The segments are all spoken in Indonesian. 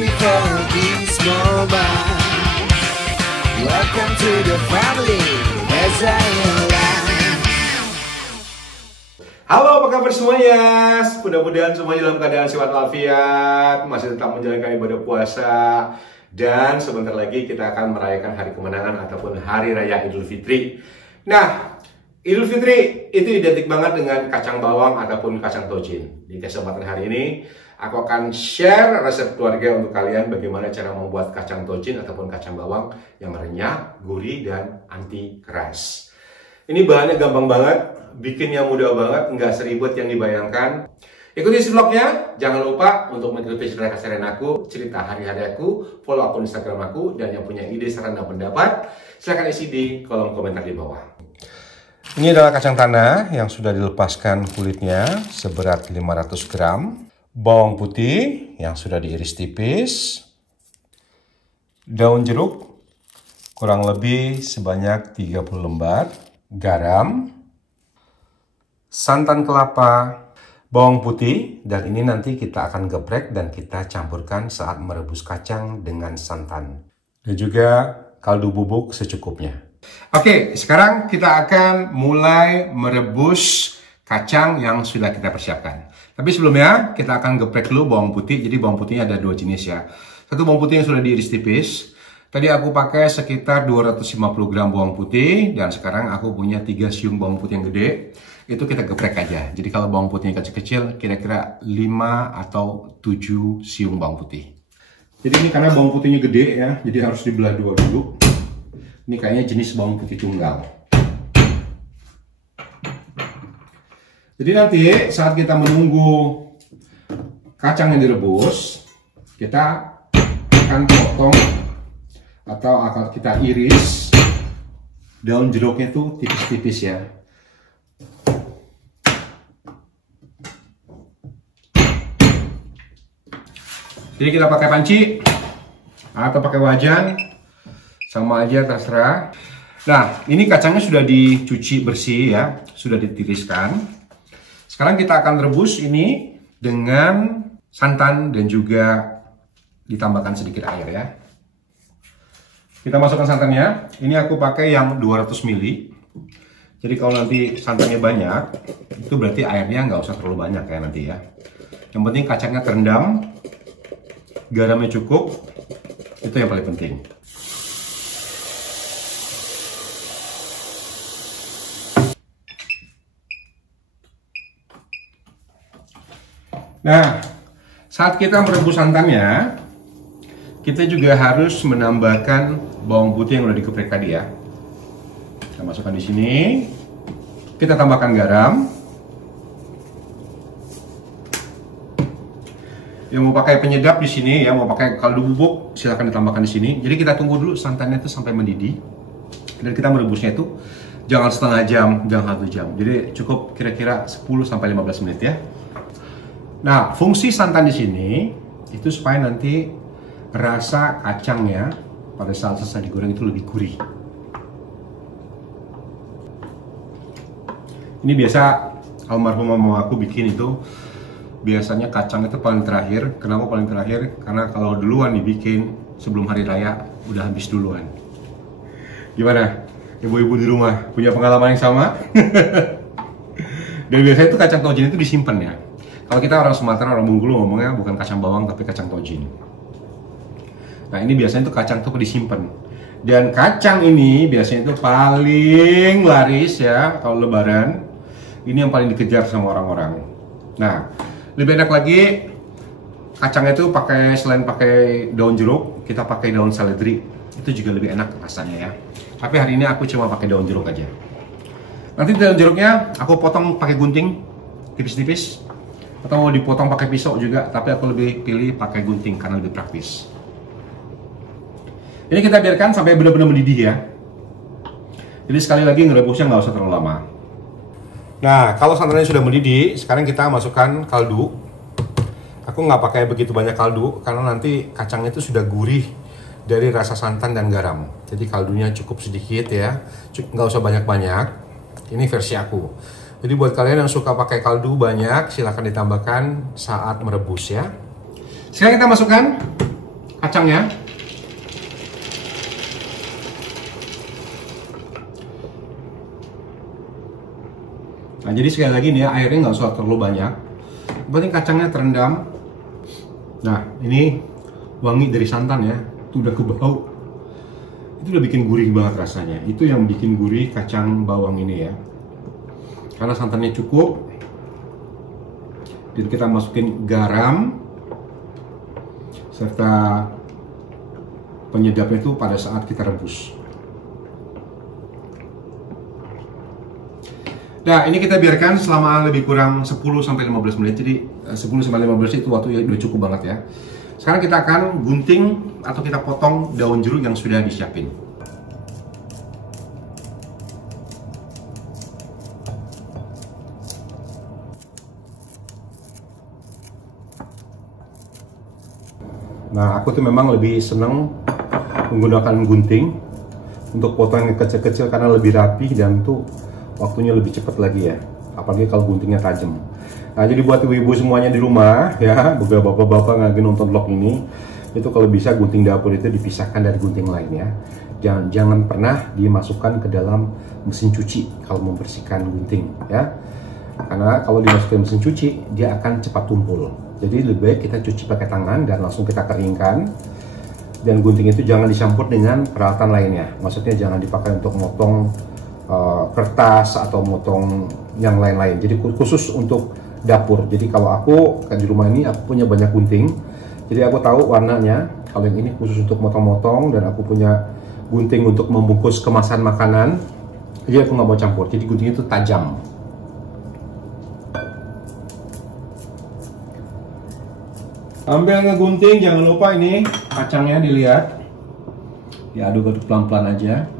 prefer peace mobile. Welcome to the family, as I am. Halo, apa kabar semuanya? Mudah-mudahan semuanya dalam keadaan sehat walafiat, masih tetap menjalankan ibadah puasa, dan sebentar lagi kita akan merayakan hari kemenangan ataupun hari raya Idul Fitri. Nah, Idul Fitri itu identik banget dengan kacang bawang ataupun kacang tojin. Di kesempatan hari ini, aku akan share resep keluarga untuk kalian bagaimana cara membuat kacang tojin ataupun kacang bawang yang renyah, gurih, dan anti keras. Ini bahannya gampang banget, bikinnya mudah banget, nggak seribet yang dibayangkan. Ikuti vlognya, jangan lupa untuk mengikuti cerita keseharian aku, cerita hari-hari aku, follow akun Instagram aku, dan yang punya ide, saran, dan pendapat, silahkan isi di kolom komentar di bawah. Ini adalah kacang tanah yang sudah dilepaskan kulitnya seberat 500 gram, bawang putih yang sudah diiris tipis, daun jeruk kurang lebih sebanyak 30 lembar, garam, santan kelapa, bawang putih, dan ini nanti kita akan geprek dan kita campurkan saat merebus kacang dengan santan. Dan juga kaldu bubuk secukupnya. Oke, sekarang kita akan mulai merebus kacang yang sudah kita persiapkan. Tapi sebelumnya kita akan geprek dulu bawang putih. Jadi bawang putihnya ada dua jenis ya. Satu bawang putih yang sudah diiris tipis. Tadi aku pakai sekitar 250 gram bawang putih, dan sekarang aku punya 3 siung bawang putih yang gede. Itu kita geprek aja. Jadi kalau bawang putihnya kecil-kecil, kira-kira 5 atau 7 siung bawang putih. Jadi ini karena bawang putihnya gede ya, jadi harus dibelah dua dulu. Ini kayaknya jenis bawang putih tunggal. Jadi nanti saat kita menunggu kacang yang direbus, kita akan potong atau akan kita iris daun jeruknya itu tipis-tipis ya. Jadi kita pakai panci atau pakai wajan, sama aja terserah. Nah, ini kacangnya sudah dicuci bersih ya, sudah ditiriskan. Sekarang kita akan rebus ini dengan santan dan juga ditambahkan sedikit air ya. Kita masukkan santannya. Ini aku pakai yang 200 ml. Jadi kalau nanti santannya banyak, itu berarti airnya nggak usah terlalu banyak ya nanti ya. Yang penting kacangnya terendam, garamnya cukup, itu yang paling penting. Nah, saat kita merebus santannya, kita juga harus menambahkan bawang putih yang udah digeprek tadi ya. Kita masukkan di sini. Kita tambahkan garam. Yang mau pakai penyedap di sini ya, mau pakai kaldu bubuk, silahkan ditambahkan di sini. Jadi kita tunggu dulu santannya itu sampai mendidih. Dan kita merebusnya itu jangan setengah jam, jangan 1 jam. Jadi cukup kira-kira 10 sampai 15 menit ya. Nah, fungsi santan di sini itu supaya nanti rasa kacangnya pada saat selesai digoreng itu lebih gurih. Ini biasa almarhum mama aku bikin itu, biasanya kacang itu paling terakhir. Kenapa paling terakhir? Karena kalau duluan dibikin sebelum hari raya udah habis duluan. Gimana? Ibu-ibu di rumah punya pengalaman yang sama? Dan biasanya itu kacang tojin itu disimpan ya. Kalau kita orang Sumatera, orang Bengkulu ngomongnya bukan kacang bawang tapi kacang tojin. Nah, ini biasanya itu kacang tuh disimpan. Dan kacang ini biasanya itu paling laris ya kalau lebaran. Ini yang paling dikejar sama orang-orang. Nah, lebih enak lagi kacangnya itu pakai, selain pakai daun jeruk, kita pakai daun seledri. Itu juga lebih enak rasanya ya. Tapi hari ini aku cuma pakai daun jeruk aja. Nanti daun jeruknya aku potong pakai gunting tipis-tipis. Atau mau dipotong pakai pisau juga, tapi aku lebih pilih pakai gunting karena lebih praktis. Ini kita biarkan sampai benar-benar mendidih ya. Jadi sekali lagi ngerebusnya nggak usah terlalu lama. Nah, kalau santannya sudah mendidih, sekarang kita masukkan kaldu. Aku nggak pakai begitu banyak kaldu karena nanti kacangnya itu sudah gurih dari rasa santan dan garam. Jadi kaldunya cukup sedikit ya, nggak usah banyak-banyak. Ini versi aku. Jadi buat kalian yang suka pakai kaldu banyak, silahkan ditambahkan saat merebus ya. Sekarang kita masukkan kacangnya. Nah, jadi sekali lagi nih ya, airnya nggak usah terlalu banyak. Yang penting kacangnya terendam. Nah, ini wangi dari santan ya, itu udah kebau. Itu udah bikin gurih banget rasanya. Itu yang bikin gurih kacang bawang ini ya. Karena santannya cukup. Dan kita masukin garam serta penyedapnya itu pada saat kita rebus. Nah, ini kita biarkan selama lebih kurang 10-15 menit. Jadi 10-15 itu waktu yang udah cukup banget ya. Sekarang kita akan gunting atau kita potong daun jeruk yang sudah disiapin. Nah, aku tuh memang lebih seneng menggunakan gunting untuk potong yang kecil-kecil karena lebih rapi dan tuh waktunya lebih cepat lagi ya, apalagi kalau guntingnya tajam. Nah, jadi buat ibu-ibu semuanya di rumah ya, beberapa bapak-bapak lagi nonton vlog ini, itu kalau bisa gunting dapur itu dipisahkan dari gunting lainnya. Jangan pernah dimasukkan ke dalam mesin cuci kalau membersihkan gunting ya, karena kalau dimasukkan mesin cuci dia akan cepat tumpul. Jadi lebih baik kita cuci pakai tangan dan langsung kita keringkan. Dan gunting itu jangan dicampur dengan peralatan lainnya, maksudnya jangan dipakai untuk motong kertas atau motong yang lain-lain. Jadi khusus untuk dapur. Jadi kalau aku di rumah ini aku punya banyak gunting, jadi aku tahu warnanya. Kalau yang ini khusus untuk motong-motong dan aku punya gunting untuk membungkus kemasan makanan. Jadi aku nggak mau campur. Jadi gunting itu tajam. Ambil ngegunting, jangan lupa ini kacangnya dilihat, diaduk-aduk pelan-pelan aja.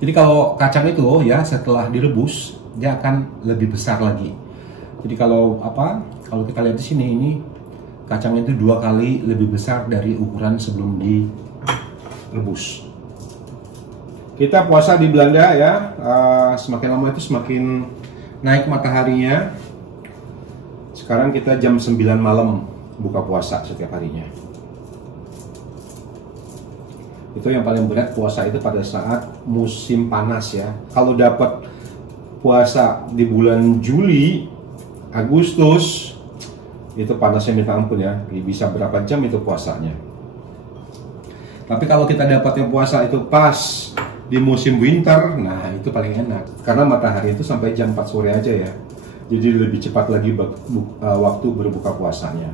Jadi kalau kacang itu ya setelah direbus dia akan lebih besar lagi. Jadi kalau kita lihat di sini, ini kacangnya itu 2 kali lebih besar dari ukuran sebelum direbus. Kita puasa di Belanda ya, semakin lama itu semakin naik mataharinya. Sekarang kita jam 9 malam buka puasa setiap harinya. Itu yang paling berat puasa itu pada saat musim panas ya. Kalau dapat puasa di bulan Juli, Agustus, itu panasnya minta ampun ya. Bisa berapa jam itu puasanya. Tapi kalau kita dapatnya puasa itu pas di musim winter, nah itu paling enak. Karena matahari itu sampai jam 4 sore aja ya. Jadi lebih cepat lagi waktu berbuka puasanya.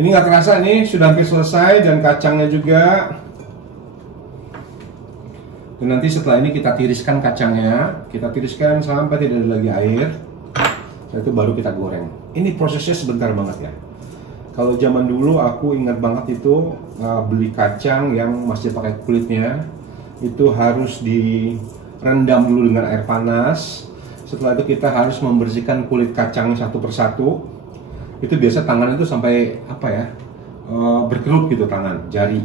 Ini nggak terasa, ini sudah hampir selesai dan kacangnya juga. Dan nanti setelah ini kita tiriskan kacangnya, kita tiriskan sampai tidak ada lagi air. Setelah itu baru kita goreng. Ini prosesnya sebentar banget ya. Kalau zaman dulu aku ingat banget itu beli kacang yang masih pakai kulitnya, itu harus direndam dulu dengan air panas. Setelah itu kita harus membersihkan kulit kacang satu persatu. Itu biasa tangan itu sampai berkerut gitu tangan, jari,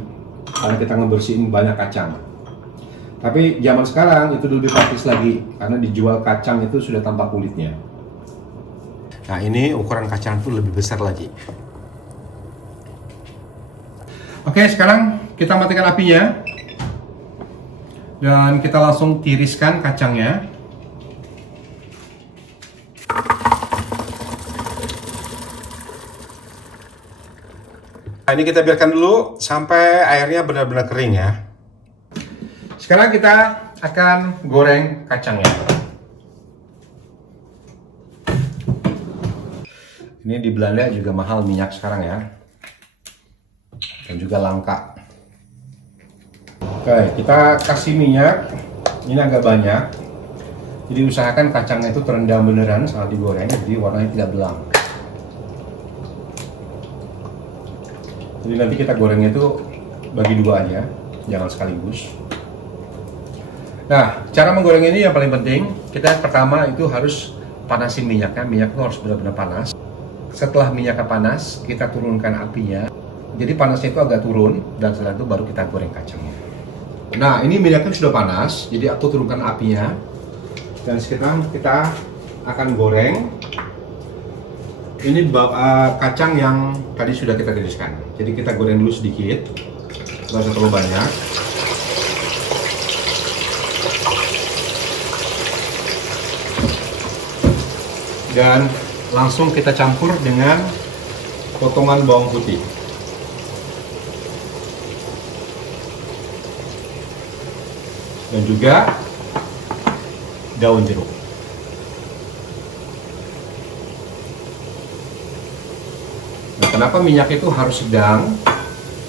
karena kita ngebersihin banyak kacang. Tapi zaman sekarang itu lebih praktis lagi karena dijual kacang itu sudah tanpa kulitnya. Nah, ini ukuran kacang itu lebih besar lagi. Oke, sekarang kita matikan apinya dan kita langsung tiriskan kacangnya. Nah, ini kita biarkan dulu sampai airnya benar-benar kering ya. Sekarang kita akan goreng kacangnya. Ini di Belanda juga mahal minyak sekarang ya. Dan juga langka. Oke, kita kasih minyak. Ini agak banyak. Jadi usahakan kacangnya itu terendam beneran saat digoreng, jadi warnanya tidak belang. Jadi nanti kita gorengnya itu bagi 2 aja, jangan sekaligus. Nah, cara menggoreng ini yang paling penting, kita pertama itu harus panasin minyaknya. Minyak itu harus benar-benar panas. Setelah minyaknya panas, kita turunkan apinya. Jadi panasnya itu agak turun, dan setelah itu baru kita goreng kacangnya. Nah, ini minyaknya sudah panas, jadi aku turunkan apinya. Dan sekarang kita akan goreng. Ini kacang yang tadi sudah kita tiriskan. Jadi kita goreng dulu sedikit, nggak usah terlalu banyak. Dan langsung kita campur dengan potongan bawang putih. Dan juga daun jeruk. Nah, kenapa minyak itu harus sedang?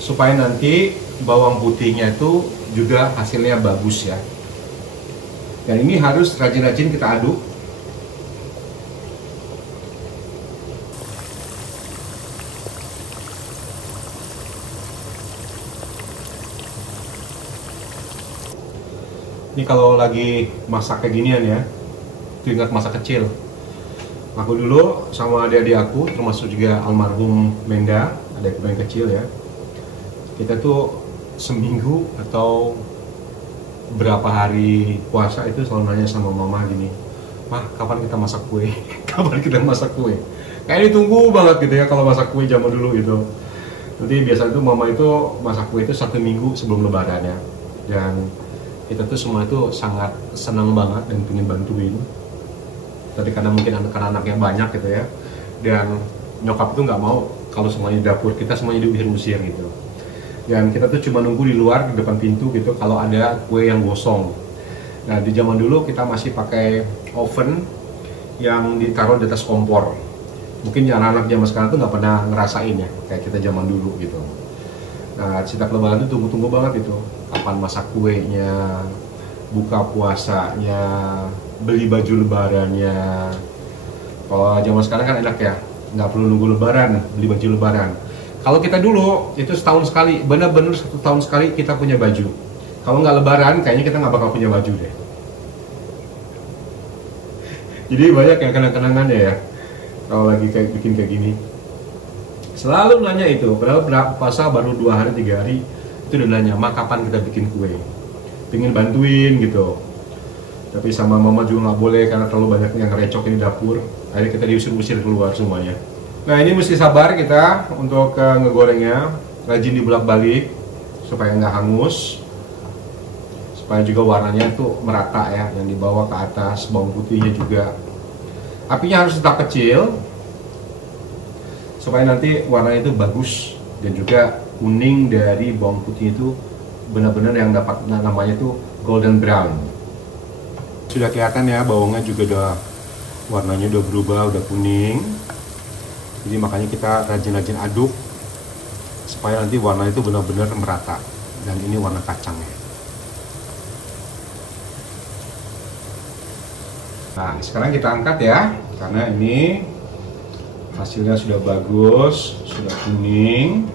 Supaya nanti bawang putihnya itu juga hasilnya bagus ya. Dan ini harus rajin-rajin kita aduk. Ini kalau lagi masak kayak ginian ya, itu ingat masa kecil. Aku dulu sama adik-adik aku, termasuk juga almarhum Menda, adikku yang kecil ya. Kita tuh seminggu atau berapa hari puasa itu selalu nanya sama mama gini, "Mah, kapan kita masak kue? Kapan kita masak kue?" Kayaknya ditunggu banget gitu ya kalau masak kue zaman dulu gitu. Nanti biasanya tuh mama itu masak kue itu 1 minggu sebelum lebaran ya. Dan kita tuh semua itu sangat senang banget dan pengen bantuin. Tadi karena mungkin anak-anaknya banyak gitu ya, dan nyokap tuh nggak mau kalau semuanya di dapur, kita semuanya diusir-usir gitu. Dan kita tuh cuma nunggu di luar di depan pintu gitu kalau ada kue yang gosong. Nah di zaman dulu kita masih pakai oven yang ditaruh di atas kompor. Mungkin anak-anak zaman sekarang tuh nggak pernah ngerasain ya kayak kita zaman dulu gitu. Nah setiap lebaran tuh tunggu-tunggu banget itu, kapan masak kuenya, buka puasanya, beli baju lebarannya. Kalau zaman sekarang kan enak ya, nggak perlu nunggu lebaran, beli baju lebaran. Kalau kita dulu itu setahun sekali, benar-benar 1 tahun sekali kita punya baju. Kalau nggak lebaran, kayaknya kita nggak bakal punya baju deh. Jadi banyak yang kenang-kenangannya ya, kalau lagi kayak bikin kayak gini. Selalu nanya itu, padahal puasa baru 2 hari 3 hari, itu udah nanya, "Ma, kapan kita bikin kue?" Pengen bantuin gitu. Tapi sama mama juga nggak boleh karena terlalu banyak yang ngerecok di dapur. Akhirnya kita diusir-usir keluar semuanya. Nah ini mesti sabar kita untuk ngegorengnya, rajin dibolak-balik supaya nggak hangus, supaya juga warnanya tuh merata ya, yang dibawa ke atas, bawang putihnya juga. Apinya harus tetap kecil supaya nanti warnanya itu bagus dan juga kuning dari bawang putih itu benar-benar yang dapat namanya tuh golden brown. Sudah kelihatan ya, bawangnya juga udah warnanya udah berubah, udah kuning. Jadi makanya kita rajin-rajin aduk supaya nanti warna itu benar-benar merata. Dan ini warna kacangnya. Nah sekarang kita angkat ya, karena ini hasilnya sudah bagus, sudah kuning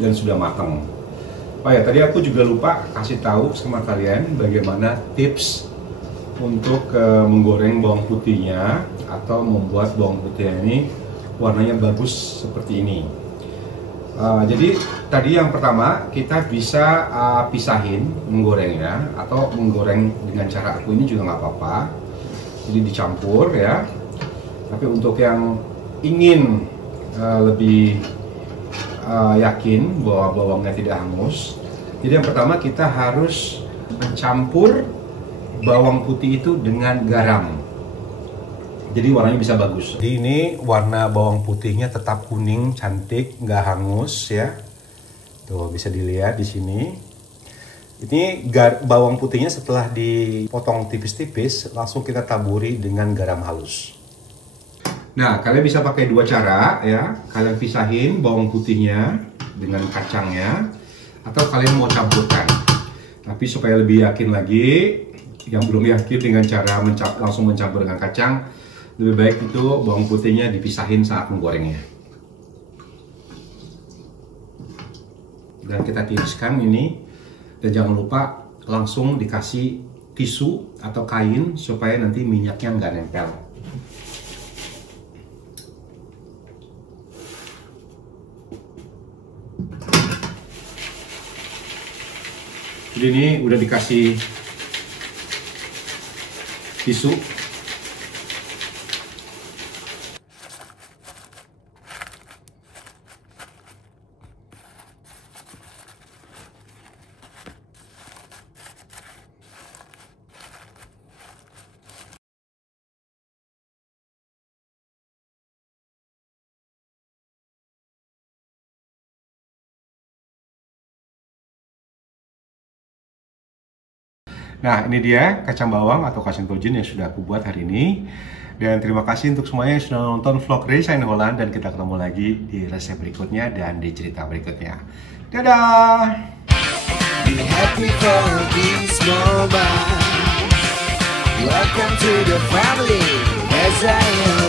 dan sudah matang. Oh ya, tadi aku juga lupa kasih tahu sama kalian bagaimana tips untuk menggoreng bawang putihnya atau membuat bawang putihnya ini warnanya bagus seperti ini. Jadi tadi yang pertama kita bisa pisahin menggorengnya, atau menggoreng dengan cara aku ini juga nggak apa-apa. Jadi dicampur ya. Tapi untuk yang ingin lebih yakin bahwa bawangnya tidak hangus, jadi yang pertama kita harus mencampur bawang putih itu dengan garam, jadi warnanya bisa bagus. Jadi ini warna bawang putihnya tetap kuning, cantik, nggak hangus ya. Tuh bisa dilihat di sini. Ini bawang putihnya setelah dipotong tipis-tipis langsung kita taburi dengan garam halus. Nah, kalian bisa pakai 2 cara ya. Kalian pisahin bawang putihnya dengan kacangnya, atau kalian mau campurkan. Tapi supaya lebih yakin lagi, yang belum yakin dengan cara langsung mencampur dengan kacang, lebih baik itu bawang putihnya dipisahin saat menggorengnya. Dan kita tiriskan ini, dan jangan lupa langsung dikasih tisu atau kain supaya nanti minyaknya nggak nempel. Jadi ini udah dikasih tisu Nah, ini dia kacang bawang atau kacang tojin yang sudah aku buat hari ini. Dan terima kasih untuk semuanya yang sudah nonton vlog Reza in Holland, dan kita ketemu lagi di resep berikutnya dan di cerita berikutnya. Dadah! Be happy for this moment. Welcome to the family, Reza in Holland.